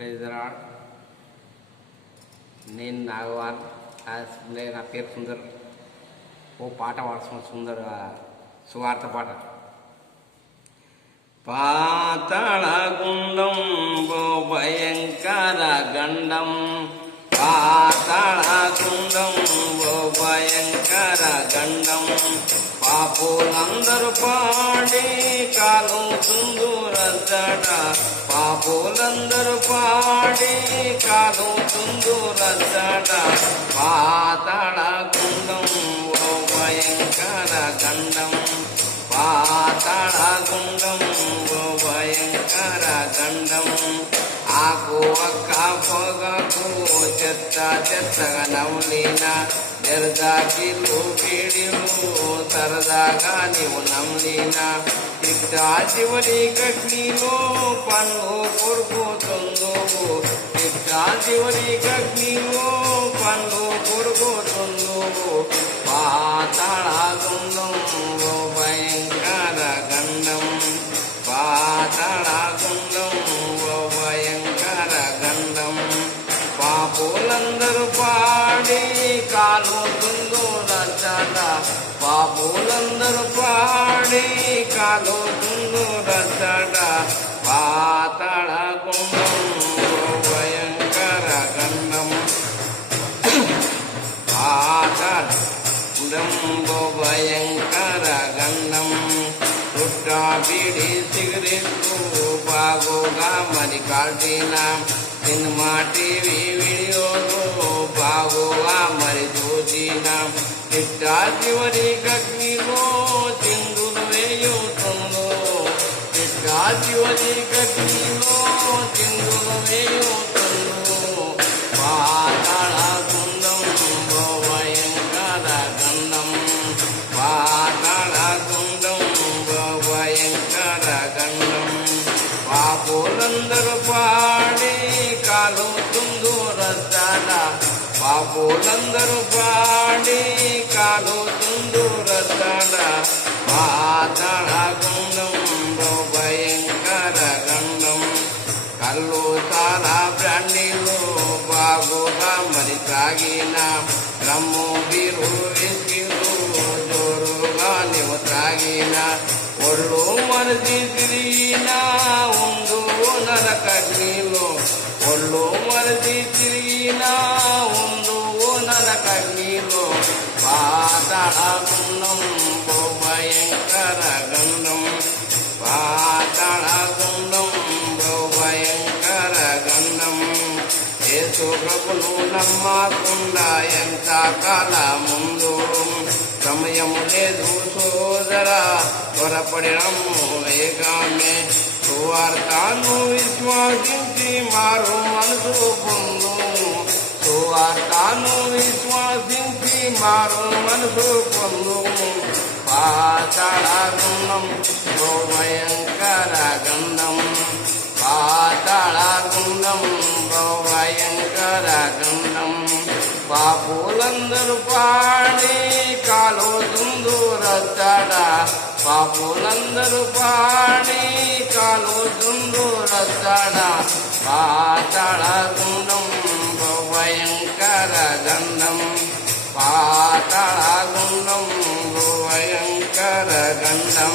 ప్రైజ్రాడ్. నేను నాగవాన్, నా పేరు సుందర్. ఓ పాట పాడుతున్న సుందర్, సువార్త పాట. పాతాళ గుండం భయంకర గండం, పాతాళ గుండం భయంకర గండం, పాపులందరూ పాడి కాలుతుందురద్దట, పాపులందరూ పాడి కాలుతుందురద్దట. పాతాళ గుండం భయంకర గండం, పాతాళ గుండం భయంకర గండం. ఆకు ఒక్క పొగకు చెత్త చెత్తగా నవ్లిన, జరదాకిలు పీడిలు సరదాగా నీవు నమ్లిన, ఇట్టా చివరి కగ్నిలో పన్ను కొడుకుతుందువు, ఇట్టా చివరి కగ్నిలో పన్ను కొడుకుతుందువు. పాతాళ గుండం భయంకర గండం, పాతాళ గుండం భయంకర గండం. పాపులందరూ పాడి కాలుతుందురద్దట, పాపులందరూ పాడి కాలుతుందురద్దట. పాతాళ గుండం భయంకర గండం, పాతాళ గుండం భయంకర గండం. చుట్టా బీడి సిగరెట్లు బాగుగా మరి కాల్చిన, సినిమా టీవీ వీడియోలు బాగుగా మరి చూసిన, ఇట్టా చివరి కగ్నిలో చిందులు వేయుతుందో, ఇట్టా చివరి కగ్నిలో చిందులు వేయుతుందో. పాతాళ గుండం భయంకర గండం, పాతాళ గుండం భయంకర గండం. పాపులందరూ పాడి కాలుతుందురద్దట, పాపులందరూ పాడి కాలుతుందురద్దట. పాతాళ గుండం భయంకర గండం. కళ్ళు చాలా బ్రాండీలు బాగుగా మరి తాగిన, రమ్ము బీరు విస్కీలు జోరుగా నీవు త్రాగిన, ఒళ్ళు మరిచి తిరిగిన ఉండు నరకగ్నిలో, ఒళ్ళు మరిచి తిరిగిన ఉండు నరకగ్నిలో. పాతాళ గుండం భయంకర గండం, పాతాళ గుండం భయంకర గండం. యేసు ప్రభును నమ్మకుండా ఎంత కాలముందు, సమయము లేదు సోదరా త్వరపడినము వేగామే. సువార్తను విశ్వాసించి మారు మనసు పొందు, సువార్తను విశ్వాసించి మారు మనసు పొందు. పాతాళ గుండం భయంకర గండం, పాతాళ గుండం భయంకర గండం. పాపులందరూ పాడి కాలుతుందురద్దట, పాపులందరూ పాడి కాలుతుందురద్దట. పాతాళ గుండం భయంకర గండం, పాతాళ గుండం భయంకర గండం.